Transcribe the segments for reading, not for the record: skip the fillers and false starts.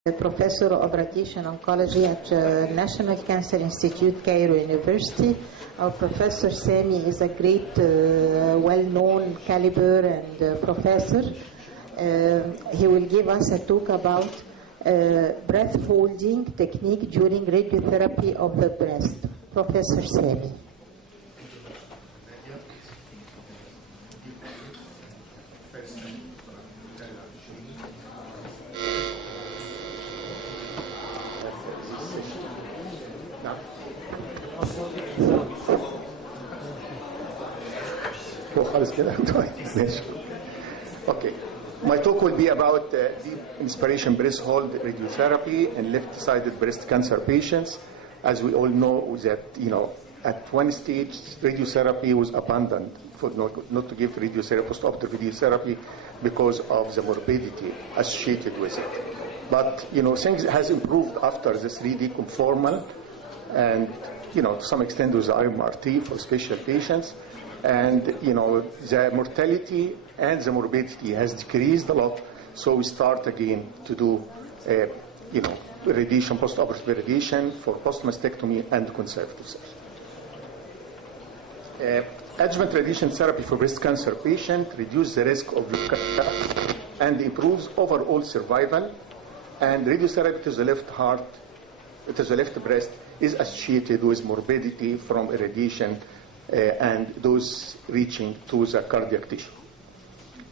Professor of Radiation Oncology at National Cancer Institute, Cairo University. Our Professor Sami is a great, well-known caliber and professor. He will give us a talk about breath holding technique during radiotherapy of the breast. Professor Sami. Okay. My talk will be about deep inspiration breath hold radiotherapy in left-sided breast cancer patients. As we all know that, at one stage, radiotherapy was abandoned for not to give radiotherapy, post-operative radiotherapy, because of the morbidity associated with it. But, things has improved after the 3D conformal and, to some extent with the RMRT for special patients. And, the mortality and the morbidity has decreased a lot. So we start again to do, radiation, post-operative radiation for post-mastectomy and conservative cells. Adjuvant radiation therapy for breast cancer patients reduces the risk of recurrence and improves overall survival. And radiotherapy to the left heart, to the left breast, is associated with morbidity from irradiation and those reaching to the cardiac tissue.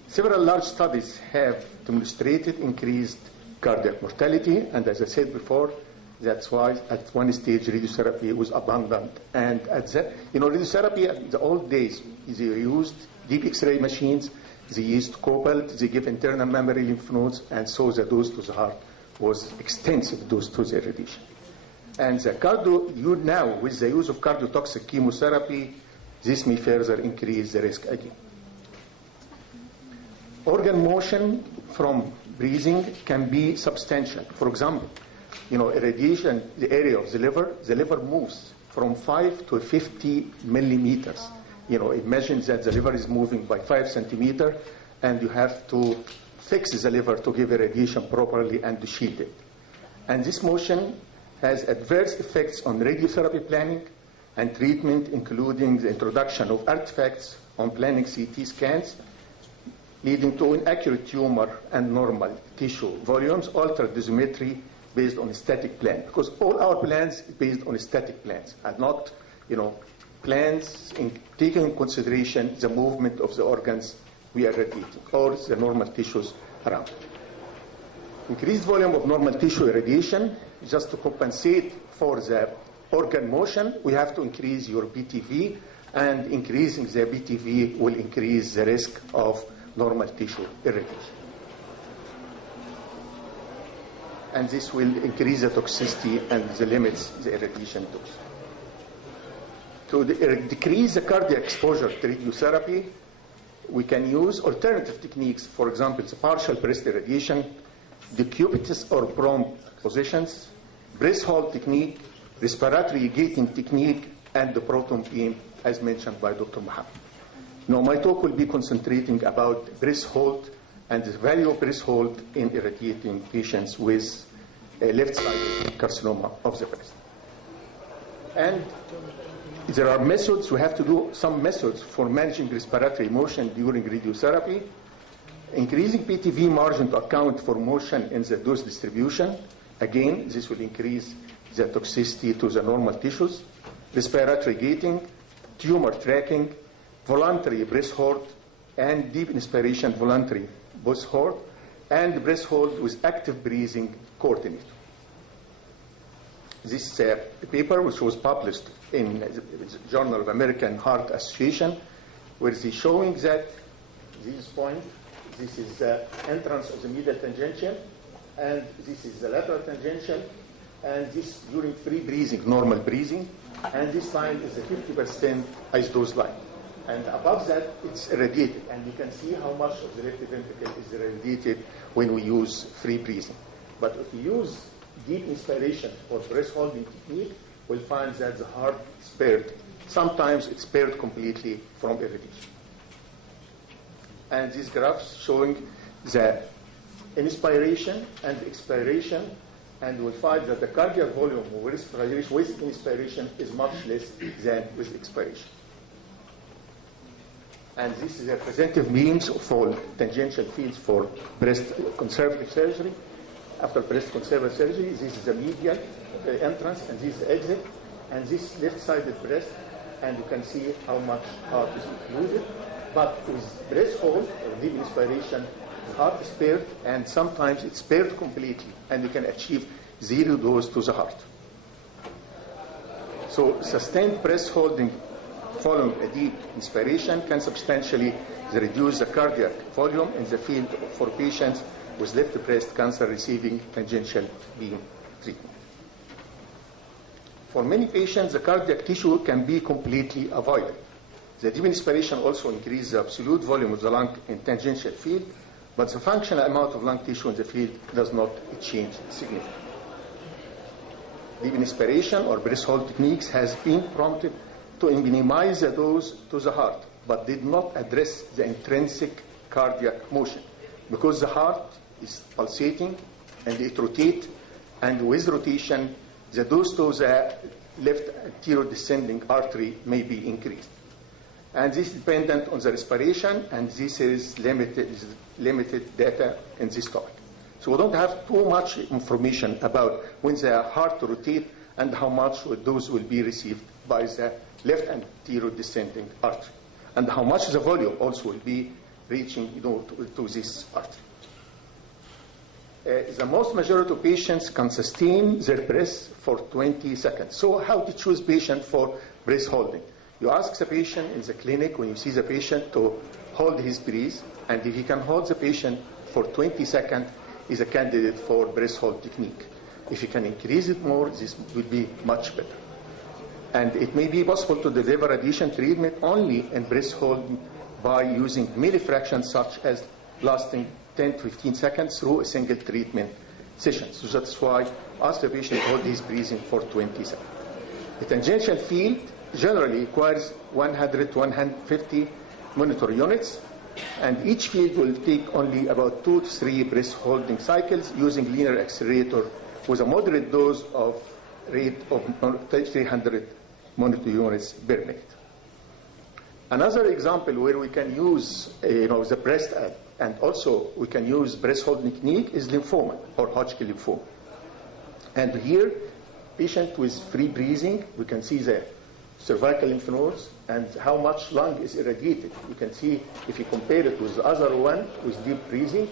Several large studies have demonstrated increased cardiac mortality, and as I said before, that's why at one stage radiotherapy was abandoned. And at the, radiotherapy in the old days, they used deep X-ray machines, they used cobalt, they give internal mammary lymph nodes, and so the dose to the heart was extensive dose to the radiation. And the now, with the use of cardiotoxic chemotherapy, this may further increase the risk again. Organ motion from breathing can be substantial. For example, irradiation, the area of the liver moves from 5 to 50 millimeters. Imagine that the liver is moving by 5 centimeters, and you have to fix the liver to give irradiation properly and to shield it. And this motion has adverse effects on radiotherapy planning and treatment, including the introduction of artifacts on planning CT scans, leading to inaccurate tumor and normal tissue volumes, altered dosimetry based on a static plan. Because all our plans are based on static plans and not, plans taking into consideration the movement of the organs we are irradiating or the normal tissues around. Increased volume of normal tissue irradiation, just to compensate for the organ motion, we have to increase your BTV, and increasing the BTV will increase the risk of normal tissue irradiation. And this will increase the toxicity and the limits the irradiation dose. To decrease the cardiac exposure to radiotherapy, we can use alternative techniques, for example, the partial breast irradiation, decubitus or prone positions, breath hold technique, respiratory gating technique, and the proton beam, as mentioned by Dr. Mohammed. Now, my talk will be concentrating about breath hold and the value of breath hold in irradiating patients with a left-sided carcinoma of the breast. And there are methods, we have to do some methods for managing respiratory motion during radiotherapy. Increasing PTV margin to account for motion in the dose distribution. Again, this will increase the toxicity to the normal tissues. Respiratory gating, tumor tracking, voluntary breath hold, and deep inspiration voluntary breath hold, and breath hold with active breathing coordinator. This paper, which was published in the Journal of American Heart Association, where they're showing that this point, this is the entrance of the medial tangential, and this is the lateral tangential, and this during free breathing, normal breathing, and this line is the 50% isodose line. And above that, it's irradiated, and you can see how much of the left ventricle is irradiated when we use free breathing. But if we use deep inspiration or breath holding technique, we'll find that the heart is spared. Sometimes it's spared completely from irradiation. And these graphs showing the inspiration and expiration, and we'll find that the cardiac volume with inspiration is much less than with expiration. And this is a representative means for tangential fields for breast conservative surgery. After breast conservative surgery, this is the medial entrance, and this is the exit, and this left-sided breast, and you can see how much heart is included. But with breast hold or deep inspiration, the heart is spared, and sometimes it's spared completely, and you can achieve zero dose to the heart. So sustained breast holding following a deep inspiration can substantially reduce the cardiac volume in the field for patients with left breast cancer receiving tangential beam treatment. For many patients, the cardiac tissue can be completely avoided. The deep inspiration also increases the absolute volume of the lung in tangential field, but the functional amount of lung tissue in the field does not change significantly. Deep inspiration or breast hold techniques has been prompted to minimize the dose to the heart, but did not address the intrinsic cardiac motion, because the heart is pulsating and it rotates, and with rotation, the dose to the left anterior descending artery may be increased. And this is dependent on the respiration, and this is limited data in this topic. So we don't have too much information about when the heart rotates and how much dose will be received by the left anterior descending artery, and how much the volume also will be reaching to this artery. The most majority of patients can sustain their breath for 20 seconds. So how to choose patient for breath holding? You ask the patient in the clinic, when you see the patient, to hold his breath, and if he can hold the patient for 20 seconds, is a candidate for breath hold technique. If you can increase it more, this will be much better. And it may be possible to deliver additional treatment only in breath holding by using millifractions such as lasting 10 to 15 seconds through a single treatment session. So that's why ask the patient to hold his breathing for 20 seconds. The tangential field generally requires 100 to 150 monitor units, and each field will take only about 2 to 3 breath holding cycles using linear accelerator with a moderate dose of rate of 300 monitor units per minute. Another example where we can use the breast and also we can use breast holding technique is lymphoma or Hodgkin lymphoma. And here, patient with free breathing, we can see the cervical lymph nodes and how much lung is irradiated. You can see if you compare it with the other one with deep breathing,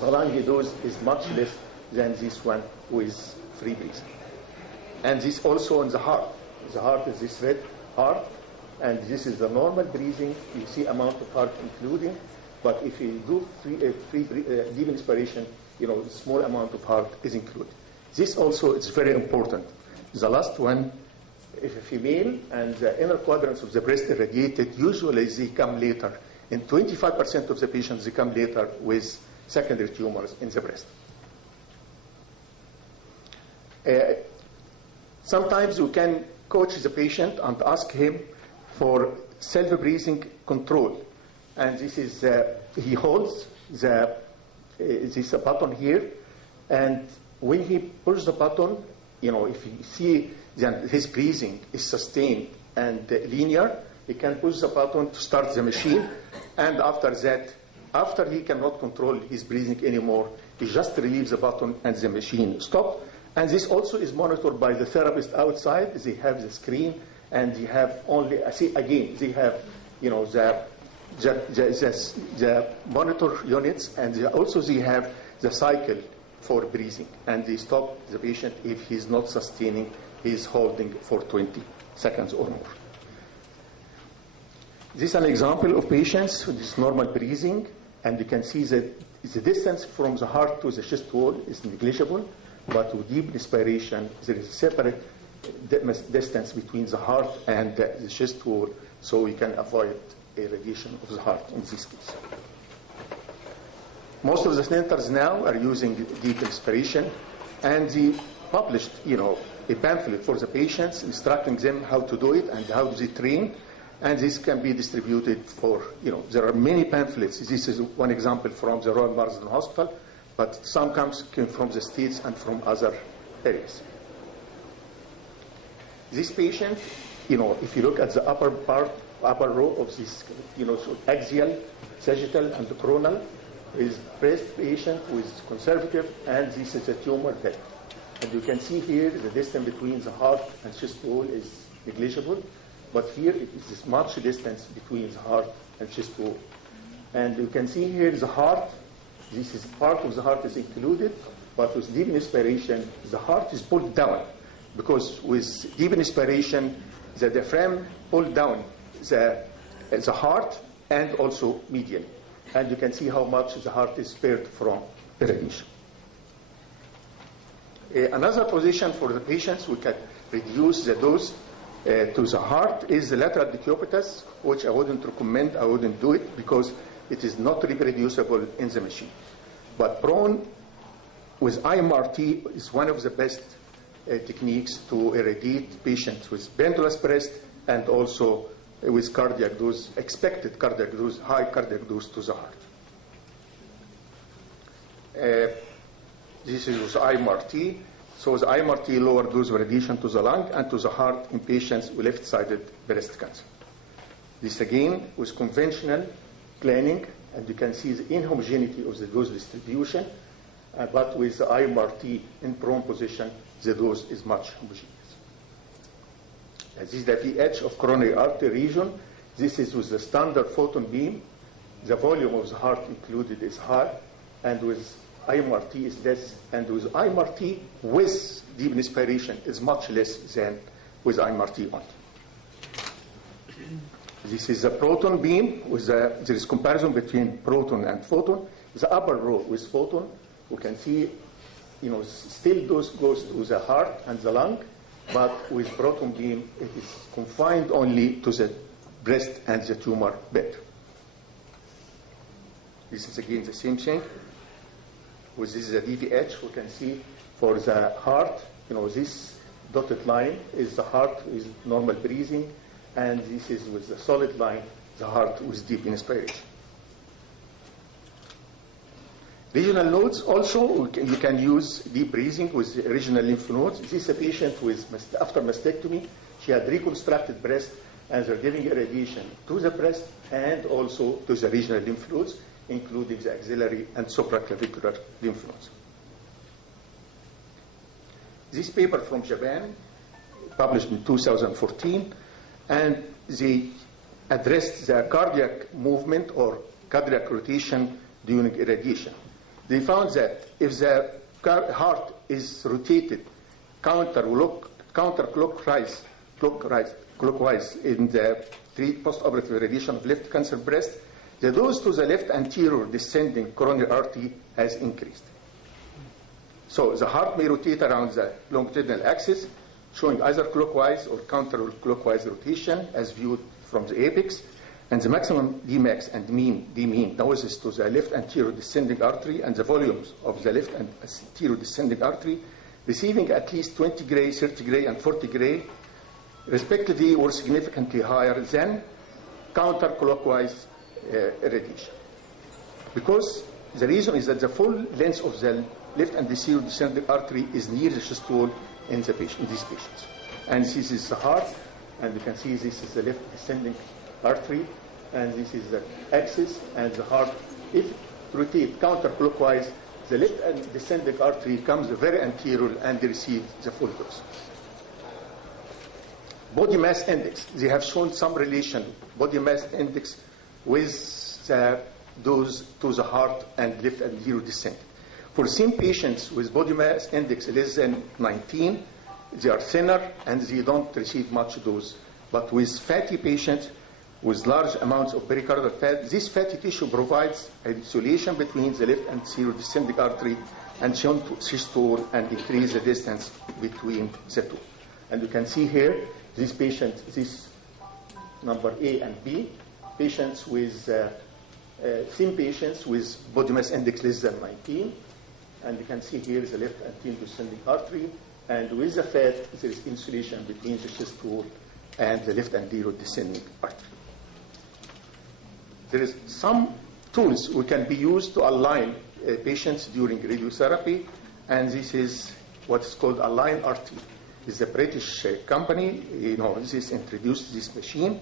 the lung dose is much less than this one with free breathing. And this also on the heart. The heart is this red heart, and this is the normal breathing. You see amount of heart including, but if you do deep inspiration, small amount of heart is included. This also is very important. The last one, if a female and the inner quadrants of the breast irradiated, usually they come later. In 25% of the patients, they come later with secondary tumors in the breast. Sometimes you can coach the patient and ask him for self-breathing control. And this is, he holds this button here, and when he pushes the button, if you see that his breathing is sustained and linear, he can push the button to start the machine, and after that, after he cannot control his breathing anymore, he just relieves the button and the machine stops. And this also is monitored by the therapist outside. They have the screen, and they have only, they have, the monitor units, and they have the cycle for breathing. And they stop the patient if he's not sustaining his holding for 20 seconds or more. This is an example of patients with this normal breathing, and you can see that the distance from the heart to the chest wall is negligible. But with deep inspiration, there is a separate distance between the heart and the chest wall, so we can avoid irradiation of the heart in this case. Most of the centers now are using deep inspiration, and they published, a pamphlet for the patients instructing them how to do it and how do they train, and this can be distributed for, there are many pamphlets. This is one example from the Royal Marsden Hospital, but some came from the States and from other areas. This patient, if you look at the upper row of this, so axial, sagittal, and coronal, is breast patient with conservative, and this is a tumor bed. And you can see here the distance between the heart and chest wall is negligible, but here it is much distance between the heart and chest wall. And you can see here the heart, this is part of the heart is included, but with deep inspiration, the heart is pulled down, because with deep inspiration, the diaphragm pulled down the heart and also median. And you can see how much the heart is spared from irradiation. Another position for the patients we can reduce the dose to the heart is the lateral decubitus, which I wouldn't recommend. I wouldn't do it because it is not reproducible in the machine. But prone with IMRT is one of the best techniques to irradiate patients with pendulous breast and also with cardiac dose, expected cardiac dose, high cardiac dose to the heart. This is with IMRT. So the IMRT lower dose radiation to the lung and to the heart in patients with left-sided breast cancer. This again with conventional planning, and you can see the inhomogeneity of the dose distribution, but with the IMRT in prone position, the dose is much homogeneous. This is the pH of coronary artery region. This is with the standard photon beam. The volume of the heart included is high, and with IMRT is less, and with IMRT with deep inspiration is much less than with IMRT only. This is a proton beam. There is comparison between proton and photon. The upper row with photon, we can see, still dose goes to the heart and the lung, but with proton beam, it is confined only to the breast and the tumor bed. This is again the same thing. With this is a DVH, we can see for the heart, this dotted line is the heart with normal breathing, and this is with the solid line, the heart with deep inspiration. Regional nodes also, you can use deep breathing with the regional lymph nodes. This is a patient with, after mastectomy, she had reconstructed breast, and they're giving irradiation to the breast and also to the regional lymph nodes, including the axillary and supraclavicular lymph nodes. This paper from Japan, published in 2014, and they addressed the cardiac movement or cardiac rotation during irradiation. They found that if the heart is rotated counterclockwise in the post-operative irradiation of left cancer breast, the dose to the left anterior descending coronary artery has increased. So the heart may rotate around the longitudinal axis, showing either clockwise or counterclockwise rotation as viewed from the apex, and the maximum Dmax and Dmean doses to the left anterior descending artery and the volumes of the left anterior descending artery receiving at least 20 gray, 30 gray, and 40 gray, respectively, were significantly higher than counterclockwise irradiation. Because the reason is that the full length of the left anterior descending artery is near the chest wall in these patients. And this is the heart, and you can see this is the left descending artery, and this is the axis, and the heart, if rotate counterclockwise, the left descending artery comes very anterior and receives the full dose. Body mass index, they have shown some relation, body mass index with the dose to the heart and left anterior descent. For same patients with body mass index less than 19, they are thinner and they don't receive much dose. But with fatty patients with large amounts of pericardial fat, this fatty tissue provides insulation between the left anterior descending artery and chest wall and increase the distance between the two. And you can see here, these patients, this number A and B, patients with thin patients with body mass index less than 19, and you can see here is the left anterior descending artery, and with the fat, there is insulation between the chest wall and the left anterior descending artery. There is some tools we can be used to align patients during radiotherapy, and this is what's called Align RT. It's a British company. This introduced this machine,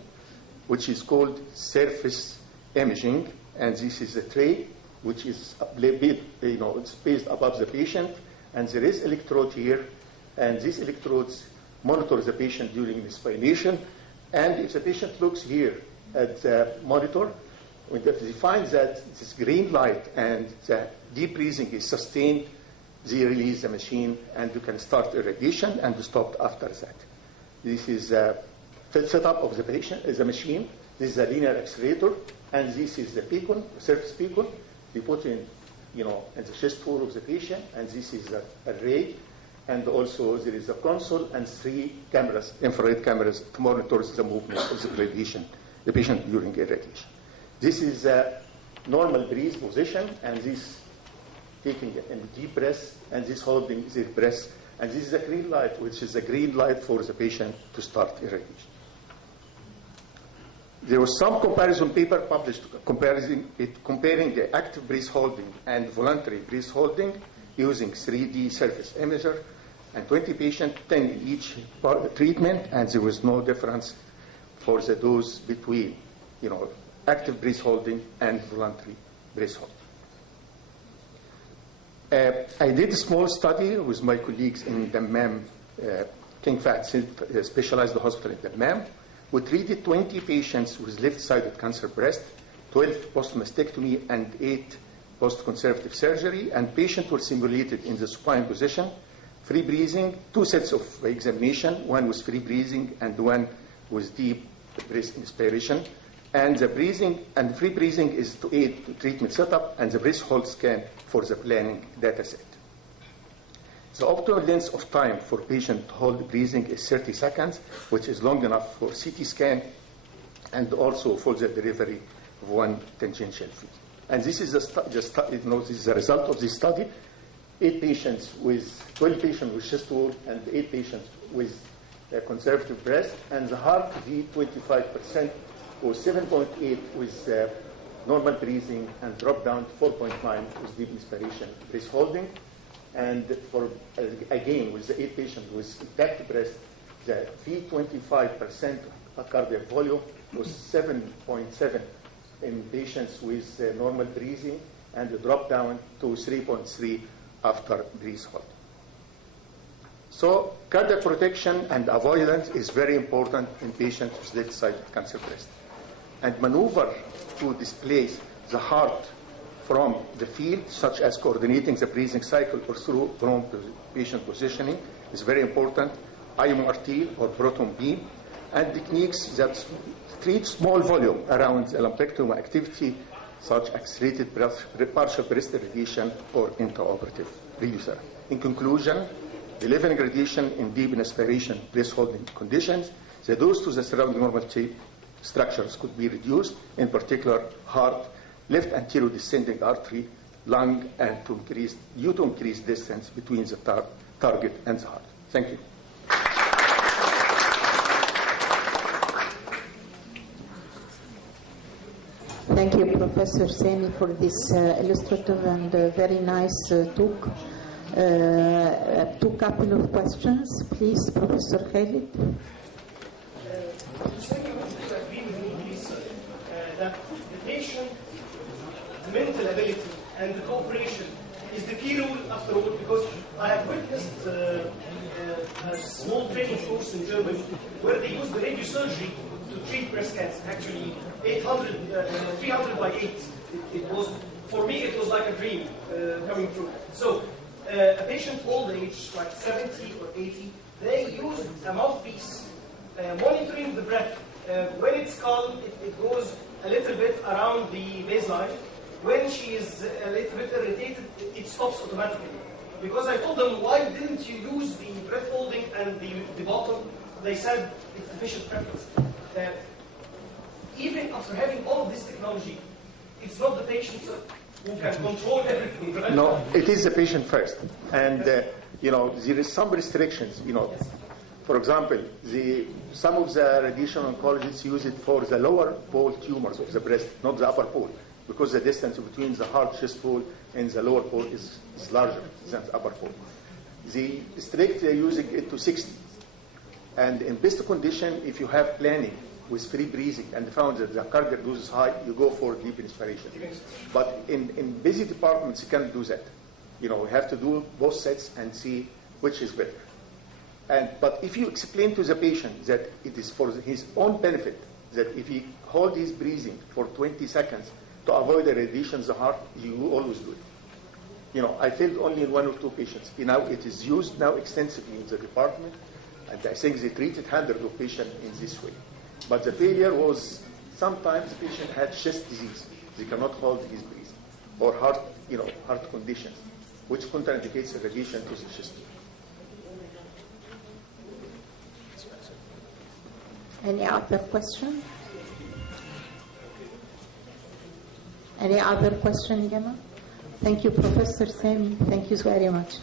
which is called surface imaging, and this is a tray which is it's placed above the patient, and there is electrode here, and these electrodes monitor the patient during inspiration, and if the patient looks here at the monitor, when they find that this green light and the deep breathing is sustained, they release the machine, and you can start irradiation and stop after that. This is the setup of the patient, the machine. This is a linear accelerator, and this is the beacon, surface beacon. We put in the chest wall of the patient, and this is the array, and also there is a console and 3 cameras, infrared cameras, to monitor the movement of the irradiation, the patient during irradiation. This is a normal breathe position, and this taking a deep breath, and this holding the breath, and this is a green light, which is a green light for the patient to start irradiation. There was some comparison paper published comparing the active breath holding and voluntary breath holding using 3D surface imager, and 20 patients, 10 in each treatment, and there was no difference for the dose between active breath holding and voluntary breath holding. I did a small study with my colleagues in Dammam, King Fahd Specialized Hospital in Dammam. We treated 20 patients with left-sided cancer breast, 12 post-mastectomy, and 8 post-conservative surgery, and patients were simulated in the supine position, free breathing, 2 sets of examination, one with free breathing and one with deep breath inspiration. And the breathing and free breathing is to aid the treatment setup, and the breath hold scan for the planning data set. The optimal length of time for patient to hold breathing is 30 seconds, which is long enough for CT scan and also for the delivery of 1 tangential feed. And this is this is the result of this study. 12 patients with chest wall and 8 patients with conservative breast, and the heart beat 25%, or 7.8 with normal breathing, and drop down to 4.9 with deep inspiration breath holding. And for again with the 8 patients with intact breast, the V25% cardiac volume was 7.7 in patients with normal breathing, and the drop down to 3.3 after breath hold. So cardiac protection and avoidance is very important in patients with left-sided cancer breast. And maneuver to displace the heart from the field, such as coordinating the breathing cycle or through prone patient positioning, is very important. IMRT or proton beam, and techniques that treat small volume around the lumpectomy activity, such accelerated partial breast irradiation or intraoperative radiotherapy. In conclusion, delivering radiation in deep inspiration breath holding conditions, the dose to the surrounding normal structures could be reduced, in particular heart, left anterior descending artery, lung, and to increase distance between the target and the heart. Thank you. Thank you, Professor Sami, for this illustrative and very nice talk. 2 couple of questions, please, Professor Khalid. That the patient, the mental ability, and the cooperation is the key rule after all, because I have witnessed a small training course in Germany where they used the radiosurgery to treat breast cancer. Actually, 300 by 8. It was, for me, it was like a dream coming true. So, a patient old age, like 70 or 80, they used a mouthpiece monitoring the breath. When it's calm, it goes a little bit around the baseline. When she is a little bit irritated, it stops automatically. Because I told them, why didn't you use the breath holding and the bottom? They said, it's the patient preference. Even after having all of this technology, it's not the patient who can control everything, right? No, it is the patient first. And, there is some restrictions, Yes. For example, some of the radiation oncologists use it for the lower pole tumors of the breast, not the upper pole, because the distance between the heart chest wall in the lower pole is larger than the upper pole. They strict using it to 60. And in best condition, if you have planning with free breathing and found that the cardiac dose is high, you go for deep inspiration. But in busy departments, you can't do that. You know, we have to do both sets and see which is better. But if you explain to the patient that it is for his own benefit, that if he hold his breathing for 20 seconds to avoid the radiation in the heart, you will always do it. You know, I failed only in 1 or 2 patients. Now it is used now extensively in the department, and I think they treated hundreds of patients in this way. But the failure was sometimes the patient had chest disease. They cannot hold his breathing, or heart conditions, which contraindicates the radiation to the chest. Any other question? Any other question, Jama? Thank you, Professor Sami. Thank you very much.